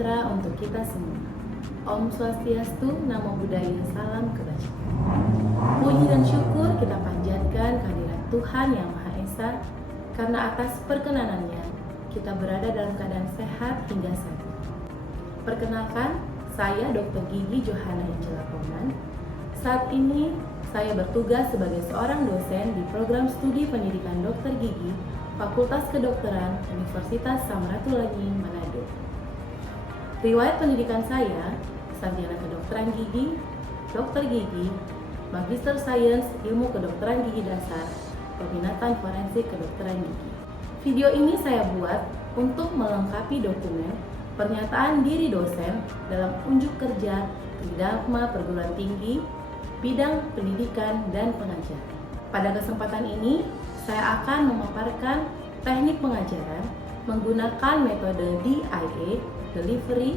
sejahtera untuk kita semua. Om Swastiastu, Namo Buddhaya, Salam Kebajikan. Puji dan syukur kita panjatkan kehadirat Tuhan Yang Maha Esa, karena atas perkenanannya kita berada dalam keadaan sehat hingga saat ini. Perkenalkan, saya Dr. Gigi Johana Angela Koman. Saat ini saya bertugas sebagai seorang dosen di program studi pendidikan Dr. Gigi Fakultas Kedokteran Universitas Samratulangi, Manado. Riwayat pendidikan saya, sarjana kedokteran gigi, dokter gigi, Magister Sains Ilmu Kedokteran Gigi Dasar, Peminatan Forensik Kedokteran Gigi. Video ini saya buat untuk melengkapi dokumen pernyataan diri dosen dalam unjuk kerja di Dharma Perguruan Tinggi, bidang pendidikan dan pengajaran. Pada kesempatan ini, saya akan memaparkan teknik pengajaran menggunakan metode DIA, Delivery,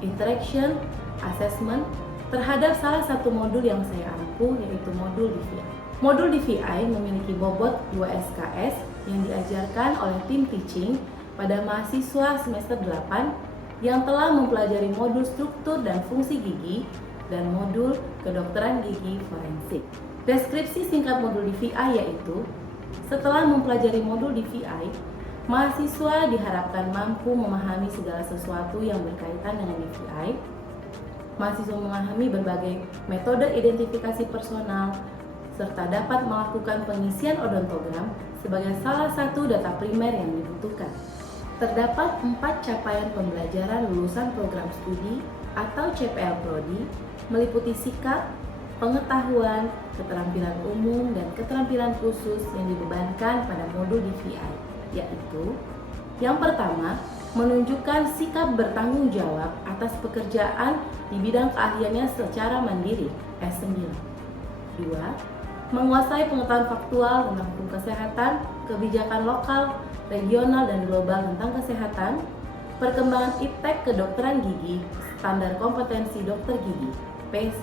Interaction, Assessment, terhadap salah satu modul yang saya ampuh, yaitu modul DVI. Modul DVI memiliki bobot 2 SKS yang diajarkan oleh tim teaching pada mahasiswa semester 8 yang telah mempelajari modul struktur dan fungsi gigi dan modul kedokteran gigi forensik. Deskripsi singkat modul DVI yaitu, setelah mempelajari modul DVI, mahasiswa diharapkan mampu memahami segala sesuatu yang berkaitan dengan DVI. Mahasiswa memahami berbagai metode identifikasi personal, serta dapat melakukan pengisian odontogram sebagai salah satu data primer yang dibutuhkan. Terdapat 4 capaian pembelajaran lulusan program studi atau CPL Prodi, meliputi sikap, pengetahuan, keterampilan umum, dan keterampilan khusus yang dibebankan pada modul DVI. Yaitu, yang pertama, menunjukkan sikap bertanggung jawab atas pekerjaan di bidang keahliannya secara mandiri, S9. 2. Menguasai pengetahuan faktual tentang hukum kesehatan, kebijakan lokal, regional, dan global tentang kesehatan, perkembangan iptek kedokteran gigi, standar kompetensi dokter gigi, P1.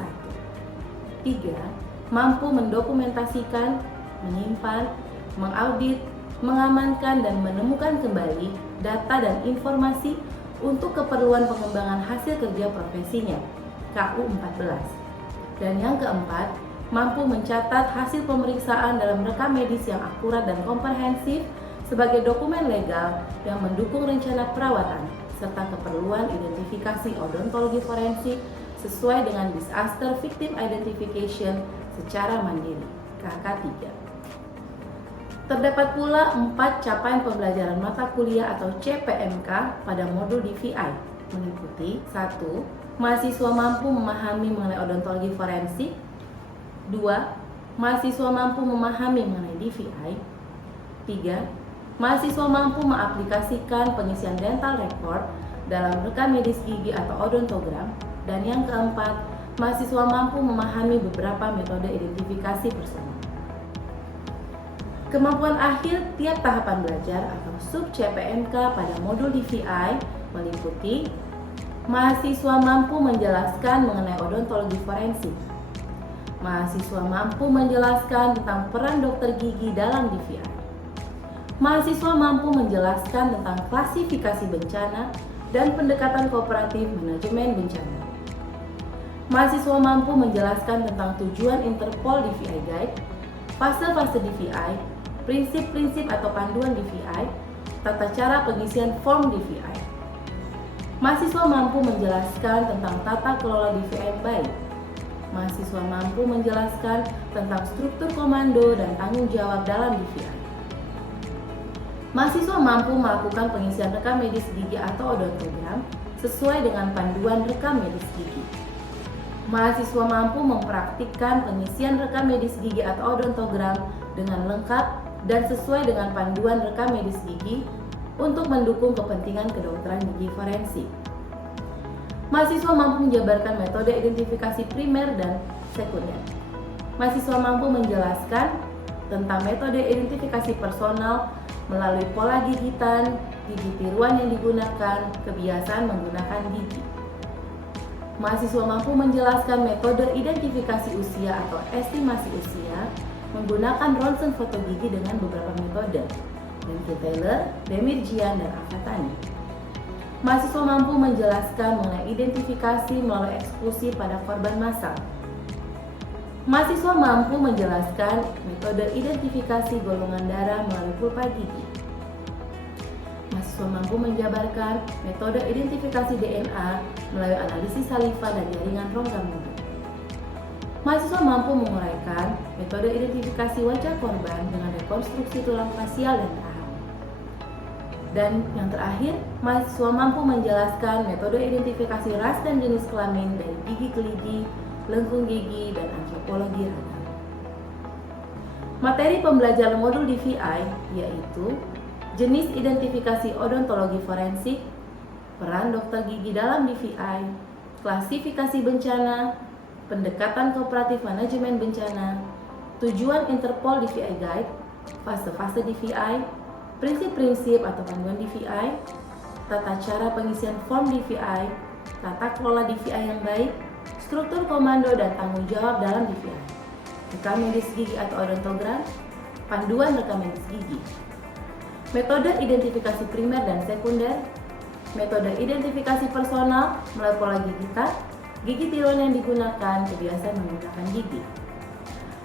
3. Mampu mendokumentasikan, menyimpan, mengaudit, mengamankan dan menemukan kembali data dan informasi untuk keperluan pengembangan hasil kerja profesinya, KU 14. Dan yang keempat, mampu mencatat hasil pemeriksaan dalam rekam medis yang akurat dan komprehensif sebagai dokumen legal yang mendukung rencana perawatan serta keperluan identifikasi odontologi forensik sesuai dengan Disaster Victim Identification secara mandiri, KK3. Terdapat pula 4 capaian pembelajaran mata kuliah atau CPMK pada modul DVI, meliputi 1. Mahasiswa mampu memahami mengenai odontologi forensik. 2. Mahasiswa mampu memahami mengenai DVI. 3. Mahasiswa mampu mengaplikasikan pengisian dental record dalam rekam medis gigi atau odontogram. Dan yang keempat, mahasiswa mampu memahami beberapa metode identifikasi personal. Kemampuan akhir tiap tahapan belajar atau sub CPMK pada modul DVI meliputi mahasiswa mampu menjelaskan mengenai odontologi forensik. Mahasiswa mampu menjelaskan tentang peran dokter gigi dalam DVI. Mahasiswa mampu menjelaskan tentang klasifikasi bencana dan pendekatan kooperatif manajemen bencana. Mahasiswa mampu menjelaskan tentang tujuan Interpol DVI Guide, fase-fase DVI, prinsip-prinsip atau panduan DVI, tata cara pengisian form DVI. Mahasiswa mampu menjelaskan tentang tata kelola DVI yang baik. Mahasiswa mampu menjelaskan tentang struktur komando dan tanggung jawab dalam DVI. Mahasiswa mampu melakukan pengisian rekam medis gigi atau odontogram sesuai dengan panduan rekam medis gigi. Mahasiswa mampu mempraktikkan pengisian rekam medis gigi atau odontogram dengan lengkap dan sesuai dengan panduan rekam medis gigi untuk mendukung kepentingan kedokteran gigi forensik. Mahasiswa mampu menjabarkan metode identifikasi primer dan sekunder. Mahasiswa mampu menjelaskan tentang metode identifikasi personal melalui pola gigitan, gigi tiruan yang digunakan, kebiasaan menggunakan gigi. Mahasiswa mampu menjelaskan metode identifikasi usia atau estimasi usia menggunakan ronsen foto gigi dengan beberapa metode, Lemke Taylor, Demirjian, dan Afatani. Mahasiswa mampu menjelaskan mengenai identifikasi melalui eksekusi pada korban massal. Mahasiswa mampu menjelaskan metode identifikasi golongan darah melalui pulpa gigi. Mahasiswa mampu menjabarkan metode identifikasi DNA melalui analisis saliva dan jaringan rongga mulut. Mahasiswa mampu menguraikan metode identifikasi wajah korban dengan rekonstruksi tulang fasial dan rahang. Dan yang terakhir, mahasiswa mampu menjelaskan metode identifikasi ras dan jenis kelamin dari gigi keligi, lengkung gigi, dan antropologi radang. Materi pembelajaran modul DVI yaitu jenis identifikasi odontologi forensik, peran dokter gigi dalam DVI, klasifikasi bencana, pendekatan kooperatif manajemen bencana, tujuan Interpol DVI Guide, fase-fase DVI, prinsip-prinsip atau panduan DVI, tata cara pengisian form DVI, tata kelola DVI yang baik, struktur komando dan tanggung jawab dalam DVI, rekam medis gigi atau odontogram, panduan rekam medis gigi, metode identifikasi primer dan sekunder, metode identifikasi personal melalui pola gigitan, gigi tiruan yang digunakan, kebiasaan menggunakan gigi,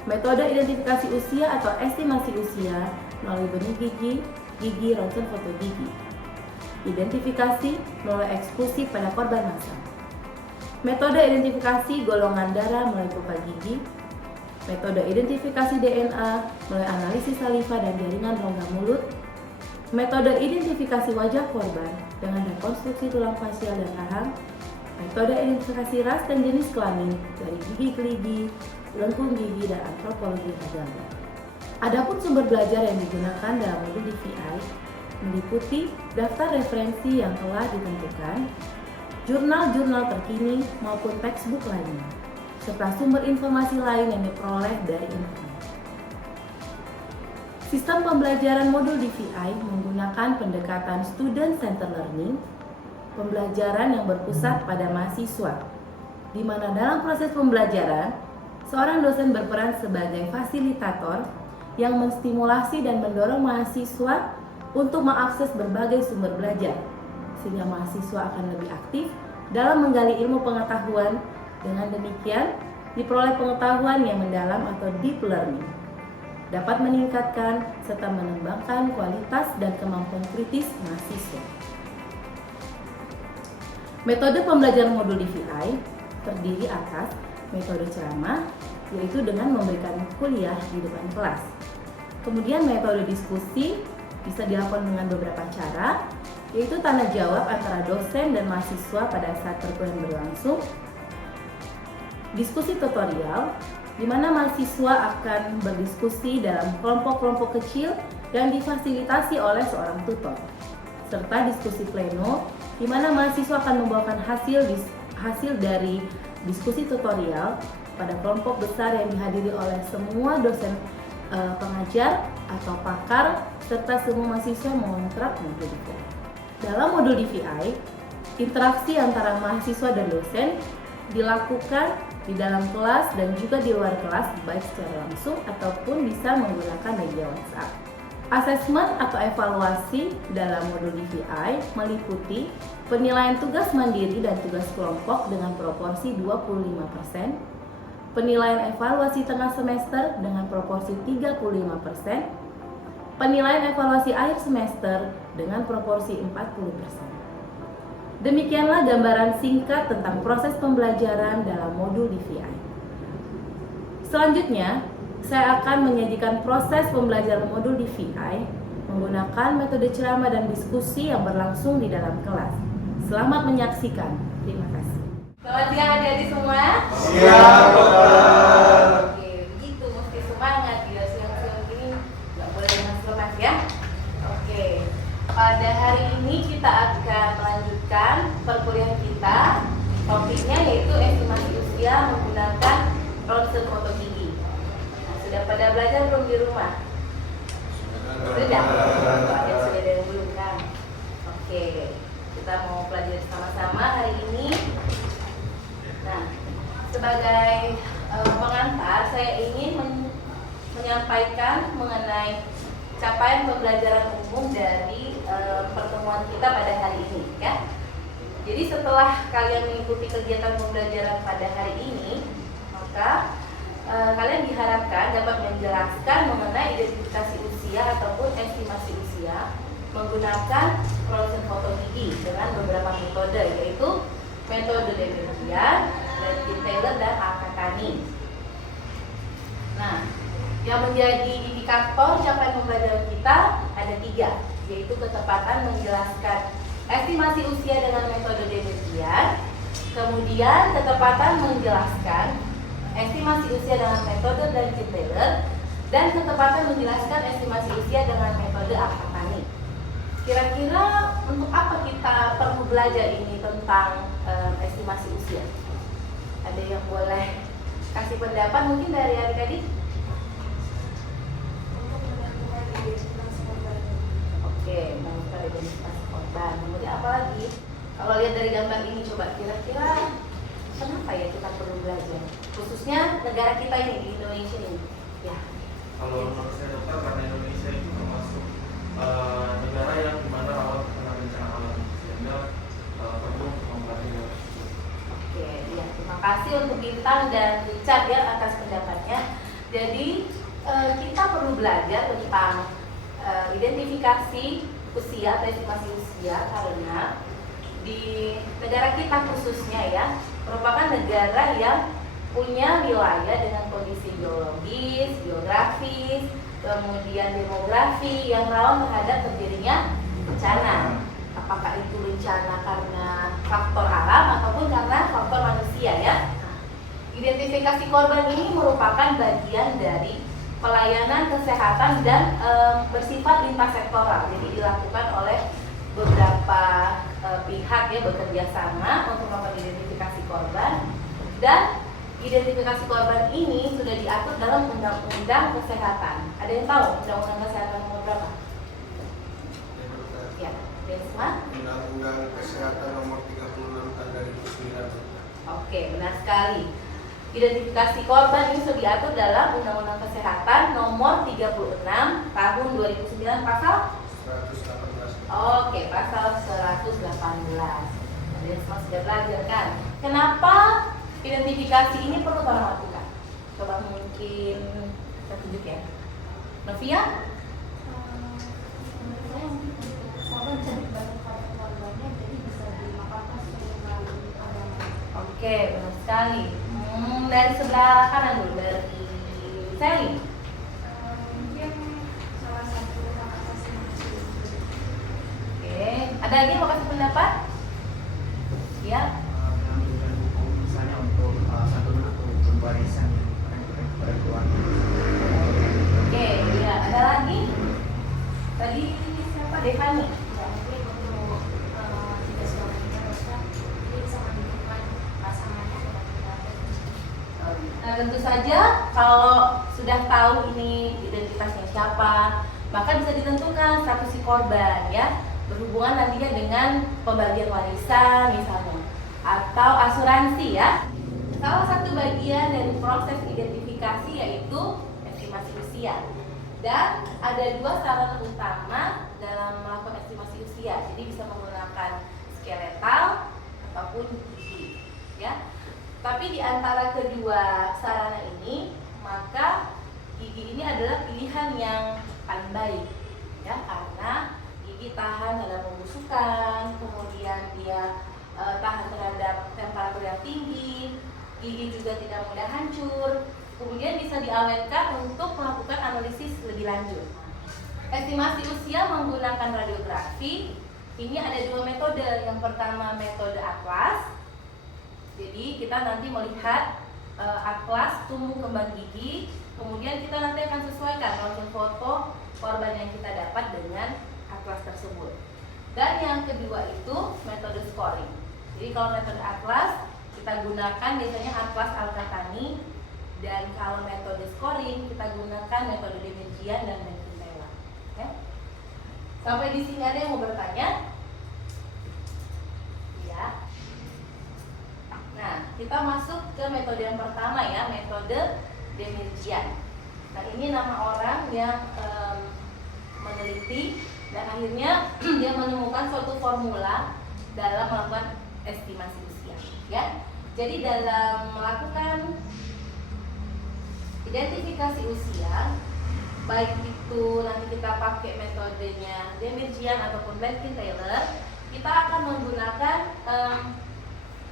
metode identifikasi usia atau estimasi usia melalui benih gigi, gigi ronsen foto gigi, identifikasi melalui eksekusi pada korban massal, metode identifikasi golongan darah melalui pulpa gigi, metode identifikasi DNA melalui analisis saliva dan jaringan rongga mulut, metode identifikasi wajah korban dengan rekonstruksi tulang fasial dan rahang, metode identifikasi ras dan jenis kelamin dari gigi keligi, lengkung gigi, dan antropologi radang. Adapun sumber belajar yang digunakan dalam modul DVI meliputi daftar referensi yang telah ditentukan, jurnal-jurnal terkini maupun textbook lainnya, serta sumber informasi lain yang diperoleh dari internet. Sistem pembelajaran modul DVI menggunakan pendekatan student centered learning, pembelajaran yang berpusat pada mahasiswa, di mana dalam proses pembelajaran, seorang dosen berperan sebagai fasilitator yang menstimulasi dan mendorong mahasiswa untuk mengakses berbagai sumber belajar, sehingga mahasiswa akan lebih aktif dalam menggali ilmu pengetahuan. Dengan demikian, diperoleh pengetahuan yang mendalam atau deep learning, dapat meningkatkan serta mengembangkan kualitas dan kemampuan kritis mahasiswa. Metode pembelajaran modul DVI terdiri atas metode ceramah, yaitu dengan memberikan kuliah di depan kelas. Kemudian metode diskusi bisa dilakukan dengan beberapa cara, yaitu tanya jawab antara dosen dan mahasiswa pada saat perkuliahan berlangsung. Diskusi tutorial, di mana mahasiswa akan berdiskusi dalam kelompok-kelompok kecil yang difasilitasi oleh seorang tutor. Serta diskusi pleno, di mana mahasiswa akan membawakan hasil dari diskusi tutorial pada kelompok besar yang dihadiri oleh semua dosen pengajar atau pakar, serta semua mahasiswa mengontrak modul DVI. Dalam modul DVI, interaksi antara mahasiswa dan dosen dilakukan di dalam kelas dan juga di luar kelas, baik secara langsung ataupun bisa menggunakan media WhatsApp. Asesmen atau evaluasi dalam modul DVI meliputi penilaian tugas mandiri dan tugas kelompok dengan proporsi 25%, penilaian evaluasi tengah semester dengan proporsi 35%, penilaian evaluasi akhir semester dengan proporsi 40%. Demikianlah gambaran singkat tentang proses pembelajaran dalam modul DVI. Selanjutnya, saya akan menyajikan proses pembelajaran modul DVI menggunakan metode ceramah dan diskusi yang berlangsung di dalam kelas. Selamat menyaksikan. Terima kasih. Selamat siang adik-adik semua. Siap, Dokter. Oke, begitu mesti semangat, tidak siang-siang gini nggak boleh lemas-lemas ya. Oke, pada hari ini kita akan melanjutkan perkuliahan kita. Topiknya yaitu estimasi usia menggunakan ronsen foto gigi. Nah, sudah pada belajar belum di rumah? Sudah? Ada yang sudah, ada yang belum kan? Oke, kita mau pelajari sama-sama hari ini. Nah, sebagai pengantar, saya ingin menyampaikan mengenai capaian pembelajaran umum dari pertemuan kita pada hari ini, ya. Jadi setelah kalian mengikuti kegiatan pembelajaran pada hari ini, maka kalian diharapkan dapat menjelaskan mengenai identifikasi usia ataupun estimasi usia menggunakan ronsen foto gigi dengan beberapa metode, yaitu metode Demirjian, Taylor, dan Al-Kakani. Nah, yang menjadi indikator capaian pembelajaran kita ada 3, yaitu ketepatan menjelaskan estimasi usia dengan metode Demirjian, kemudian ketepatan menjelaskan estimasi usia dengan metode Taylor, dan ketepatan menjelaskan estimasi usia dengan metode Al-Kakani. Kira-kira untuk apa kita perlu belajar ini tentang estimasi usia? Ada yang boleh kasih pendapat mungkin dari adik-adik? Oke, menentukan identifikasi korban. Kemudian apa lagi? Kalau lihat dari gambar ini, coba kira-kira kenapa ya kita perlu belajar? Khususnya negara kita ini, di Indonesia ini. Ya. Kalau menurut saya dokter, karena Indonesia itu termasuk negara yang dimana rawan terkena bencana alam, sehingga perlu memperhatikan. Oke, ya, terima kasih untuk Bintang dan Richard ya atas pendapatnya. Jadi kita perlu belajar tentang identifikasi usia atau estimasi usia karena di negara kita khususnya ya merupakan negara yang punya wilayah dengan kondisi geologis, geografis, kemudian demografi yang rawan terhadap terjadinya bencana. Apakah itu bencana karena faktor alam ataupun karena faktor manusia ya. Identifikasi korban ini merupakan bagian dari pelayanan kesehatan dan bersifat lintas sektoral. Jadi dilakukan oleh beberapa pihak ya bekerja sama untuk melakukan identifikasi korban, dan identifikasi korban ini sudah diatur dalam Undang-Undang Kesehatan. Ada yang tahu Undang-Undang Kesehatan nomor berapa? Ya, Desma? Undang-Undang Kesehatan nomor 36 tahun 2009. Oke, benar sekali. Identifikasi korban ini sudah diatur dalam Undang-Undang Kesehatan nomor 36 tahun 2009 pasal 118. Oke, pasal 118. Jadi semua sudah belajar kan? Kenapa identifikasi ini perlu kita lakukan? Coba mungkin kita tunjuk ya. Novia? Oke, benar sekali. Dari sebelah kanan dulu, dari Sally. Mungkin salah satu hak asasi manusia. Oke, ada lagi yang mau kasih pendapat? Ya. Pengambilan hukum misalnya untuk santunan atau pembarisan yang kepada keluarga. Oke, ya. Ada lagi? Tadi siapa? Devani. Ya, mungkin untuk jika sudah menikah dosa, ini bisa menentukan pasangannya sudah tidak. Nah, tentu saja kalau sudah tahu ini identitasnya siapa, maka bisa ditentukan status si korban ya, berhubungan nantinya dengan pembagian warisan misalnya atau asuransi ya. Salah satu bagian dari proses identifikasi yaitu estimasi usia. Dan ada 2 sarana utama dalam melakukan estimasi usia. Jadi bisa menggunakan skeletal ataupun gigi ya. Tapi di antara kedua sarana ini, maka gigi ini adalah pilihan yang paling baik ya, karena gigi tahan terhadap pembusukan, kemudian dia tahan terhadap temperatur yang tinggi, gigi juga tidak mudah hancur, kemudian bisa diawetkan untuk melakukan analisis lebih lanjut. Estimasi usia menggunakan radiografi, ini ada 2 metode. Yang pertama metode atlas. Jadi kita nanti melihat atlas tumbuh kembang gigi, kemudian kita nanti akan sesuaikan ronsen foto korban yang kita dapat dengan atlas tersebut. Dan yang kedua itu metode scoring. Jadi kalau metode atlas kita gunakan biasanya atlas Al-Kakani, dan kalau metode scoring kita gunakan metode Demirjian dan Taylor. Oke? Sampai di sini ada yang mau bertanya? Ya. Nah, kita masuk ke metode yang pertama ya, metode Demirjian. Nah, ini nama orang yang meneliti dan akhirnya dia menemukan suatu formula dalam melakukan estimasi usia, ya. Jadi dalam melakukan identifikasi usia, baik itu nanti kita pakai metodenya Demirjian ataupun Blankenstein-Taylor, kita akan menggunakan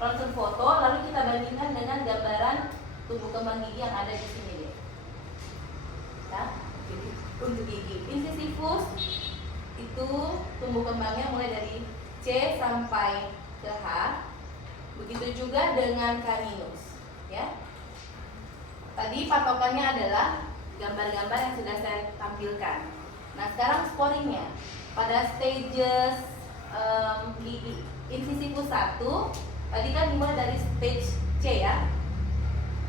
ronsen foto, lalu kita bandingkan dengan gambaran tumbuh kembang gigi yang ada di sini, deh. Ya, jadi untuk gigi incisivus itu tumbuh kembangnya mulai dari C sampai ke H. Begitu juga dengan caninus, ya. Tadi patokannya adalah gambar-gambar yang sudah saya tampilkan. Nah, sekarang scoringnya pada stages gigi incisivus 1 tadi kan dimulai dari stage C, ya.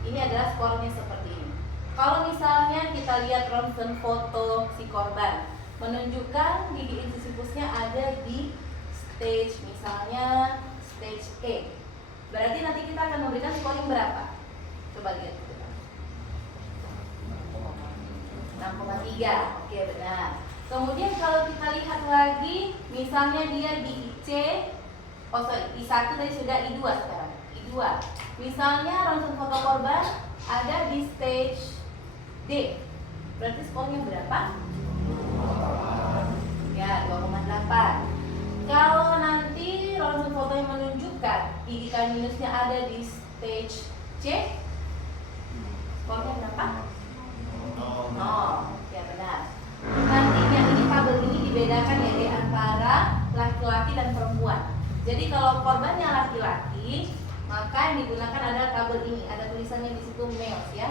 Ini adalah skornya seperti ini. Kalau misalnya kita lihat ronsen foto si korban menunjukkan gigi incisivusnya ada di stage, misalnya stage E, berarti nanti kita akan memberikan scoring berapa? Coba lihat. 6,3. Oke, benar. Kemudian kalau kita lihat lagi, misalnya dia gigi C, I1 tadi sudah, I2 sekarang. I2. Misalnya ronsen foto korban ada di stage D. Berarti skornya berapa? Ya, 2,8. Kalau nanti ronsen foto yang menunjukkan gigi caninusnya ada di stage C, skornya berapa? 0. Ya, benar. Nantinya ini tabel ini dibedakan ya di antara laki-laki dan perempuan. Jadi kalau korbannya laki-laki, maka yang digunakan adalah tabel ini. Ada tulisannya di situ males, ya.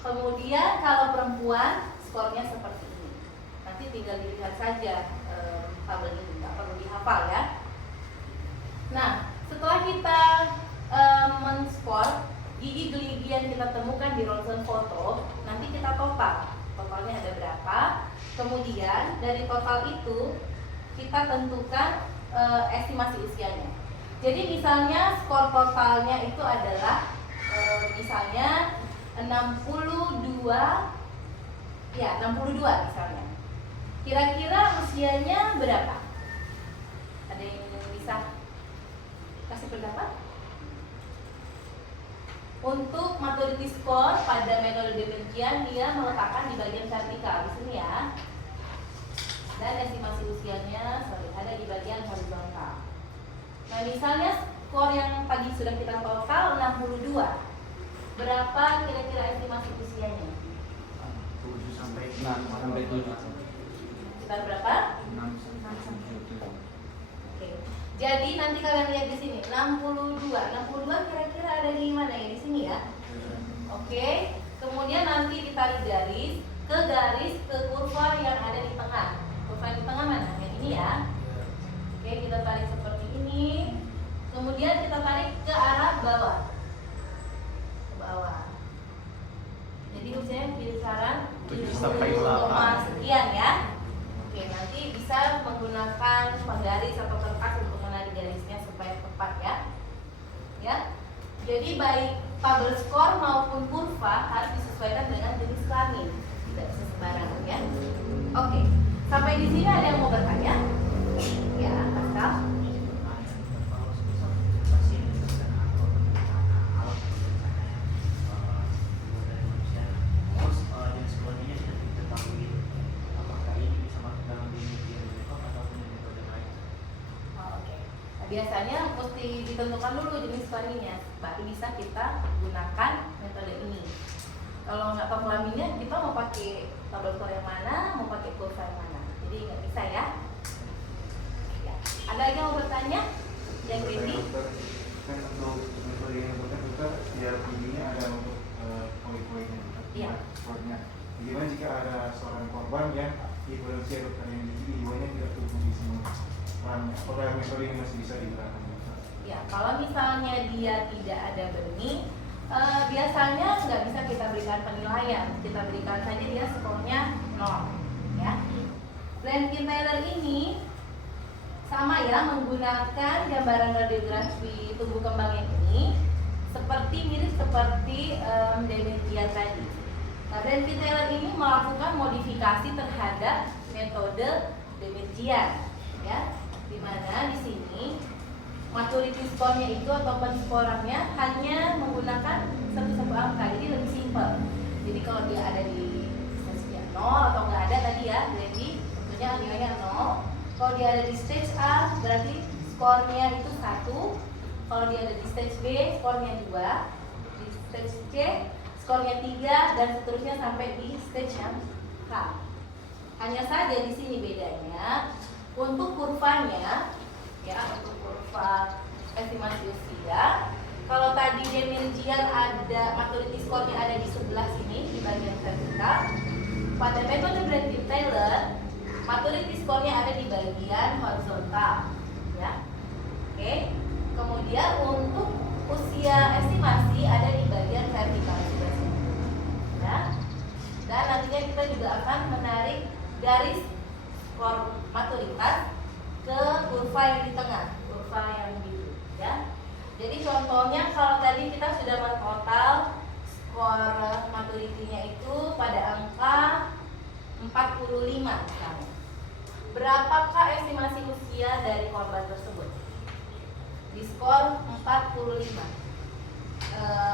Kemudian kalau perempuan skornya seperti ini. Nanti tinggal dilihat saja tabel ini, nggak perlu dihafal, ya. Nah, setelah kita men-skor gigi-gigi yang kita temukan di ronsen foto, nanti kita totalnya ada berapa. Kemudian dari total itu kita tentukan estimasi usianya. Jadi misalnya skor totalnya itu adalah misalnya 62 misalnya. Kira-kira usianya berapa? Ada yang bisa kasih pendapat? Untuk maturity score pada metode Demirjian, dia meletakkan di bagian vertikal di sini, ya. Dan estimasi usianya ada di bagian horizontal. Nah, misalnya skor yang tadi sudah kita total 62. Berapa kira-kira estimasi usianya? 7 sampai 6 sampai 7. Sekitar berapa? 6 sampai 7. Oke. Jadi nanti kalian lihat di sini 62 kira-kira ada di mana ya? Di sini, ya. Oke. Kemudian nanti ditarik garis ke kurva yang ada di tengah. Kurva di tengah mana? Yang ini, ya. Oke, kita tarik seperti ini. Kemudian kita tarik ke arah bawah. Ke bawah. Jadi usianya kisaran 7 sampai 7, sekian, ya. Oke, nanti bisa menggunakan penggaris atau kertas untuk menarik garisnya supaya tepat, ya. Ya. Jadi baik tabel skor maupun kurva harus disesuaikan dengan jenis kelamin. Tidak bisa sembarangan, ya. Oke. Sampai di sini ada yang mau bertanya? Ya, Pascal. Biasanya mesti ditentukan dulu jenis kelaminnya, baru bisa kita gunakan metode ini. Kalau nggak tahu kelaminnya, kita mau pakai tabel skor yang mana, mau pakai kurva yang mana. Jadi nggak bisa, ya. Ya. Ada lagi yang mau bertanya? Yang ini? Kan untuk metode yang dokter setiap giginya ada untuk poin-poinnya, Iya. skornya. Bagaimana jika ada seorang korban yang hipotensi dokter yang gigi dua-nya tidak tumbuh di semua? Apakah metode ini masih bisa digunakan? Ya, kalau misalnya dia tidak ada benih, biasanya nggak bisa kita berikan penilaian. Kita berikan saja dia skornya 0, ya. Blankenstein-Taylor ini sama, ya, menggunakan gambaran radiografi tumbuh kembang yang ini mirip seperti Demirjian tadi. Nah, Blankenstein-Taylor ini melakukan modifikasi terhadap metode Demirjian, ya. Di mana di sini maturity score-nya itu atau penskorannya hanya menggunakan satu angka, jadi lebih simpel. Jadi kalau dia ada di stage 0 atau nggak ada tadi ya, jadi tentunya nilainya 0. Kalau dia ada di stage A berarti skornya itu 1. Kalau dia ada di stage B skornya 2, di stage C skornya 3 dan seterusnya sampai di stage yang K. Hanya saja di sini bedanya untuk kurvanya ya, untuk kurva estimasi usia. Kalau tadi Demirjian ada maturity score-nya ada di sebelah sini di bagian vertikal. Pada metode Bradley-Taylor, maturity score-nya ada di bagian horizontal, ya. Oke. Kemudian untuk usia estimasi ada di bagian vertikal sebelah sini. Ya. Dan nantinya kita juga akan menarik garis skor maturitas ke kurva yang di tengah, kurva yang biru, ya. Jadi contohnya kalau tadi kita sudah mentotal skor maturity-nya itu pada angka 45 misalnya. Berapakah estimasi usia dari korban tersebut? Di skor 45.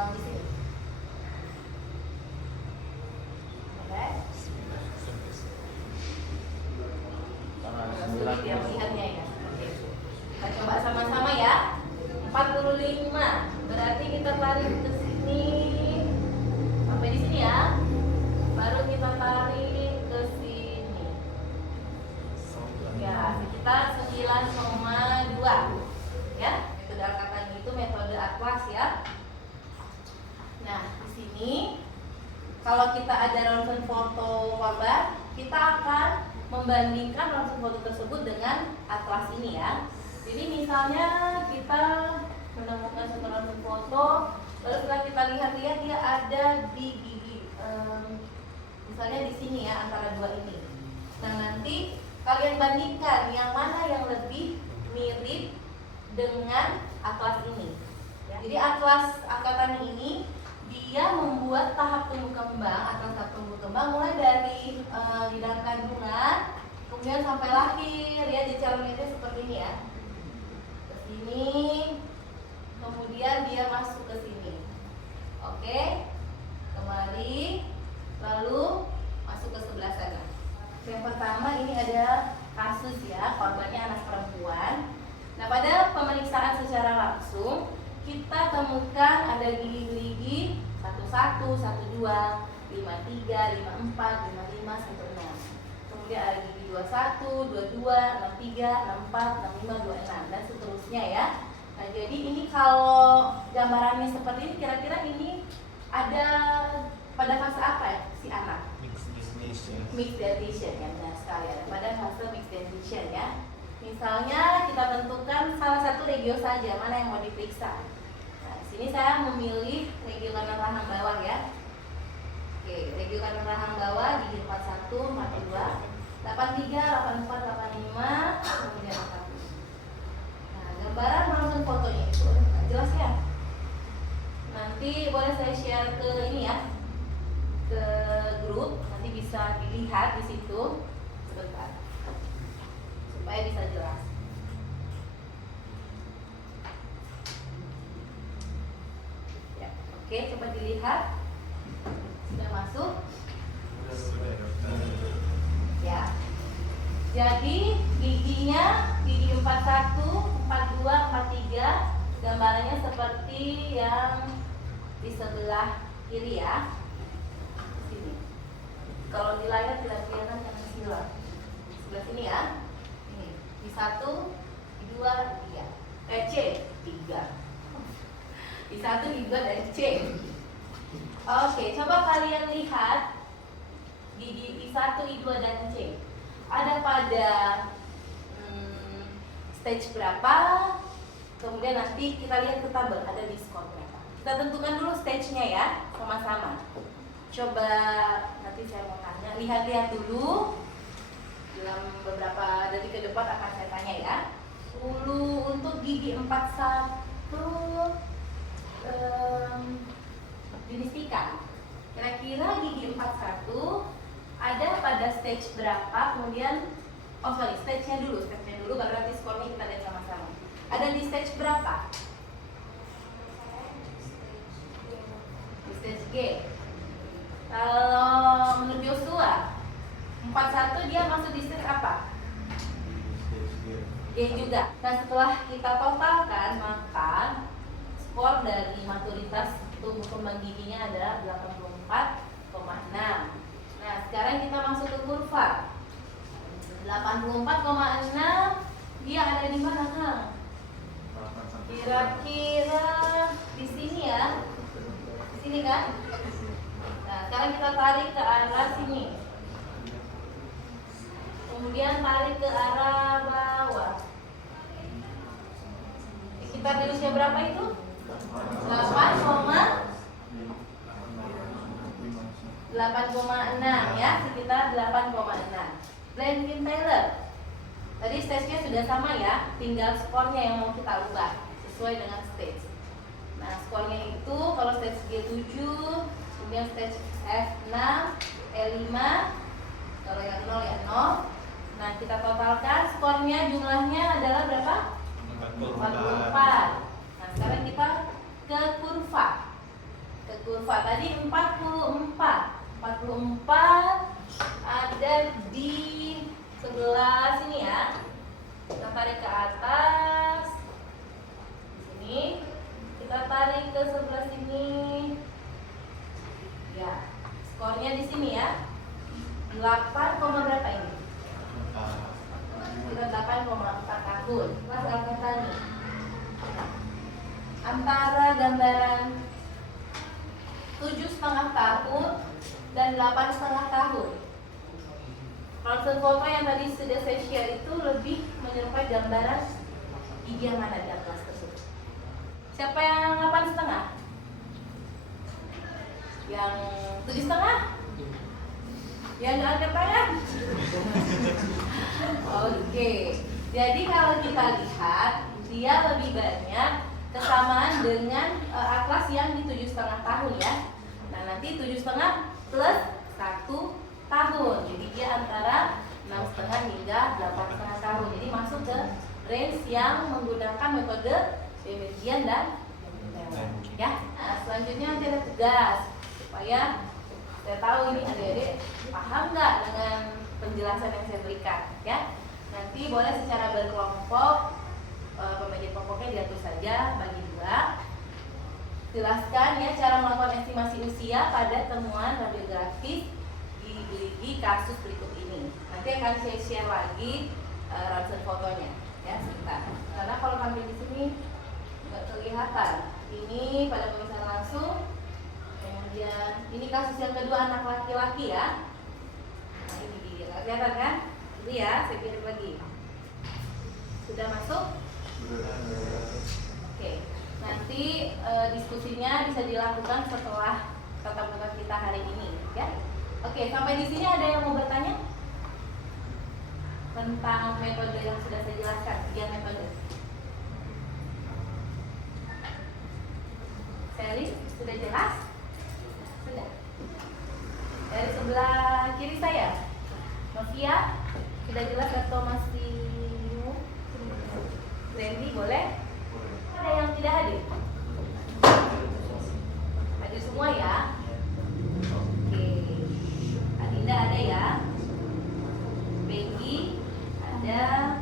Di sini. Oke. Sulit ya melihatnya ya. Oke. Kita coba sama-sama ya. 45. Berarti kita tarik ke sini sampai di sini ya. Baru kita tarik ke sini. Ya, sekitar 9,2. Ya, metode angkatan itu metode atlas ya. Nah, di sini kalau kita ada ronsen foto korban, kita akan membandingkan ronsen foto tersebut dengan atlas ini ya. Jadi misalnya kita menemukan satu ronsen foto, lalu setelah kita lihat-lihat dia ada di gigi, misalnya di sini ya antara dua ini. Nah nanti kalian bandingkan yang mana yang lebih mirip dengan atlas ini. Ya. Jadi atlas angkatan ini dia membuat tahap tumbuh kembang, atlas tahap tumbuh kembang mulai dari di dalam kandungan, kemudian sampai lahir ya di celometri seperti ini ya. Ini kemudian dia masuk ke sini. Oke, kembali lalu masuk ke sebelah sana. Yang pertama ini ada kasus ya, korbannya anak perempuan. Nah pada pemeriksaan secara langsung kita temukan ada gigi-gigi 11, 12, 53, 54, 55, 56. Kemudian ada gigi 21, 22, 63, 64, 65, 26 dan seterusnya ya. Nah jadi ini kalau gambarannya seperti ini, kira-kira ini ada pada fase apa ya si anak? Mixed dentition ya, benar sekali ya. Pada fase mixed dentition ya. Misalnya kita tentukan salah satu regio saja, mana yang mau diperiksa. Nah di sini saya memilih regio kanan rahang bawah ya. Oke, regio kanan rahang bawah gigi 41, 42, 83, 84, 85, kemudian 40. Nah, gambaran ronsen fotonya itu jelas ya. Nanti boleh saya share ke ini ya, ke grup, nanti bisa dilihat di situ sebentar supaya bisa jelas. Ya, oke, coba dilihat. Sudah masuk? Ya. Jadi giginya gigi 41, 42, 43 gambarannya seperti yang di sebelah kiri ya. Sini. Kalau di layar tidak kelihatan karena silang. Sebelah sini ya. Ini di 1, di 2, 3. C 3. Di 1, di 2 dan C. Oke, coba kalian lihat gigi I1, I2 dan C. Ada pada stage berapa? Kemudian nanti kita lihat ke tabel ada di skor berapa. Kita tentukan dulu stage-nya ya, sama-sama. Coba nanti saya mau tanya, lihat-lihat dulu. Dalam beberapa detik ke depan akan saya tanya ya. Dulu untuk gigi 41 jenis tika. Kira-kira gigi 41 ada pada stage berapa? Kemudian stage-nya dulu baru nanti skornya kita lihat sama-sama. Ada di stage berapa? Di stage G. Kalau menurut Joshua 41 dia masuk di stage apa? G juga. Nah, setelah kita totalkan, maka skor dari maturitas tumbuh kembang giginya adalah 84,6. Nah, sekarang kita masuk ke kurva. 84,6 dia ada di mana, Kang? Kira-kira di sini ya. Di sini kan? Nah, sekarang kita tarik ke arah sini. Kemudian tarik ke arah bawah. Sekitar di usia berapa itu? 8,6 ya, sekitar 8,6. Blankin Taylor. Tadi stage-nya sudah sama ya, tinggal skornya yang mau kita ubah sesuai dengan stage. Nah, skornya itu kalau stage G7, kemudian stage F6, E5, kalau yang 0 ya 0. Nah, kita totalkan skornya jumlahnya adalah berapa? 44. Nah, sekarang kita ke kurva. Ke kurva tadi 44 ada di sebelah sini ya. Kita tarik ke atas. Di sini. Kita tarik ke sebelah sini. Ya, skornya di sini ya. 8, berapa ini? Kita 8,4 tahun. Mas Alkatani. Antara gambaran 7,5 tahun dan 8,5 tahun. Ronsen foto yang tadi sudah saya share itu lebih menyerupai gambaran gigi yang mana di atlas tersebut. Siapa yang 8,5? Yang 7,5? Yang nggak angkat tangan? Oke. Jadi kalau kita lihat dia lebih banyak kesamaan dengan atlas yang di 7,5 tahun ya. Nah, nanti 7,5 plus 1 tahun. Jadi dia antara 6,5 hingga 8,5 tahun. Jadi masuk ke range yang menggunakan metode Bergian dan Taylor. Ya. Nah, selanjutnya nanti ada tugas supaya saya tahu ini adik-adik paham nggak dengan penjelasan yang saya berikan ya. Nanti boleh secara berkelompok, pembagian kelompoknya diatur saja bagi 2. Jelaskan ya cara melakukan estimasi usia pada temuan radiografis gigi kasus berikut ini. Nanti akan saya share lagi ronsen fotonya ya sebentar. Karena kalau tampil di sini nggak kelihatan. Ini pada pemeriksaan langsung. Kemudian ini kasus yang kedua anak laki-laki ya. Nah, ini gigi nggak kelihatan kan? Ini ya, saya kirim lagi. Sudah masuk? Oke. Nanti diskusinya bisa dilakukan setelah tatap muka kita hari ini ya. Oke, sampai di sini ada yang mau bertanya tentang metode yang sudah saya jelaskan, 3 metode. Sally, sudah jelas? Sudah. Dari sebelah kiri saya, Novia, sudah jelas atau masih bingung? Randy, boleh? Ada yang tidak hadir? Hadir semua ya? Oke. Adinda ada ya? Peggy ada,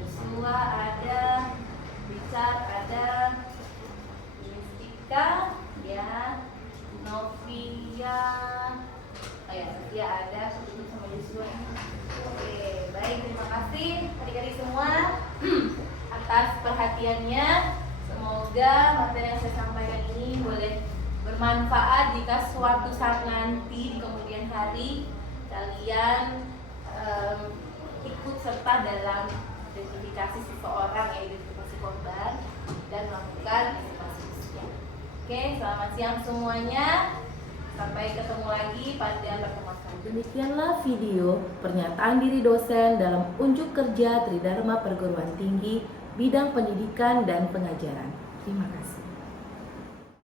Joshua ada, Richard ada, Mistika ya, Novia, oh ya, Novia ada, sama Joshua. Oke, baik, terima kasih adik-adik semua atas perhatiannya. Semoga materi yang saya sampaikan ini boleh bermanfaat jika suatu saat nanti di kemudian hari kalian ikut serta dalam identifikasi seseorang, ya identifikasi korban dan melakukan estimasi usia. Oke, selamat siang semuanya. Sampai ketemu lagi pada pertemuan selanjutnya. Demikianlah video pernyataan diri dosen dalam unjuk kerja Tridharma Perguruan Tinggi bidang pendidikan dan pengajaran. Terima kasih.